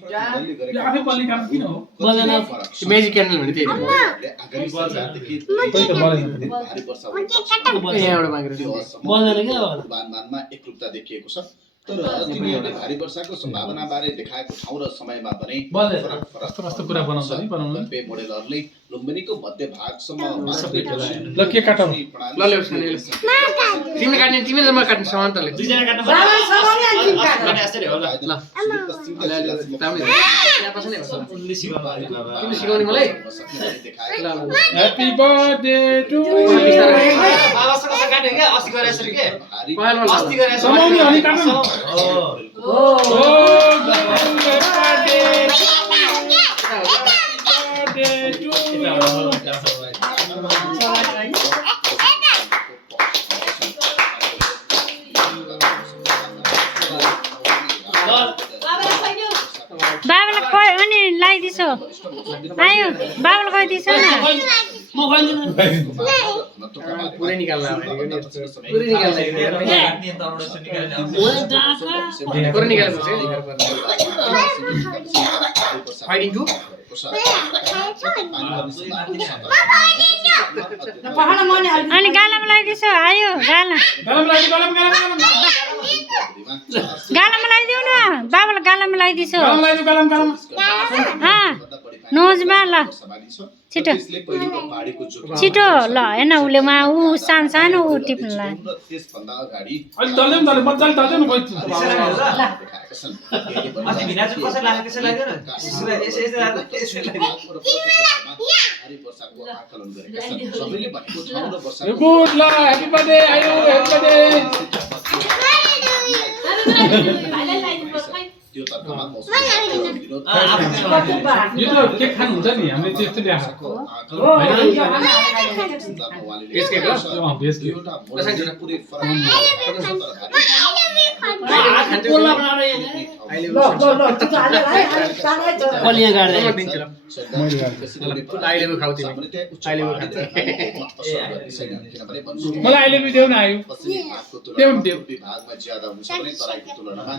आफै बल्ने काम किन हो? बल्दैन म्याजिक क्यान्डल भने त्यही हो यहाँबाट मागेर बल्दैन के अब पूर्वानुमानमा एकरूपता देखिएको छ तर तिनीहरूले भारी वर्षाको सम्भावना बारे देखाएको ठाउँ र समयमा भने कस्तो कुरा बनाउँछ नि बनाउनु कतिपय मोडेलहरूले लुम्बिनीको मध्य भागसम्म ल के काटौ ल ले तिमीले काट्ने तिमीले जम्मा काट्ने समान्तले दुईजना काट्नु बाबा समाउने अनि तिमी काट। भने यसरी हो ल ल यहाँ पछि नै हो उनले सिकाउनु भयो बाबा तिमीले सिकाउने मलाई ल ल ह्यापी बर्थडे टु बाबासँग चाहिँ काट्यो क्या अस्ति गरे यसरी के अस्ति गरे यसरी समाउने अनि काट्नु न। ओ ओ बर्थडे टु बाबालाई खोइ अनि लगाइदिसो आयो बाबालाई खोइदिसो न म भन्दिनँ पुरै निकाल्न पुरै निकाल्नु फाइटिङ टु पहाड मने अनि गालामा लगाइदिसो आयो गाला गालामा लगाइदिउ न बाबालाई गालामा लगाइदिसो नोजमा ल छिटो छिटो ल हेर्न उसले उहाँ ऊ सानो सानो ऊ टिप्नुलाई अलि दल्दै पनि मजाले दल्दै न खोइ अस्ति भिना चाहिँ कसरी लाग्यो त्यसै लाग्यो न यसै लाग्यो यसै लाग्यो गुड ल ह्यापी बर्थडे आयो ह्यापी बर्थडे यो त केक खानु हुन्छ नि हामीले त्यस्तो ल्याएको कोला बनाएर कलिया गाड्दै अहिलेको खाऊ तिमी अहिलेको खाऊ मलाई अहिले भी देऊ न आयो विभागमा ज्यादा हुन्छ भने तराईको तुलनामा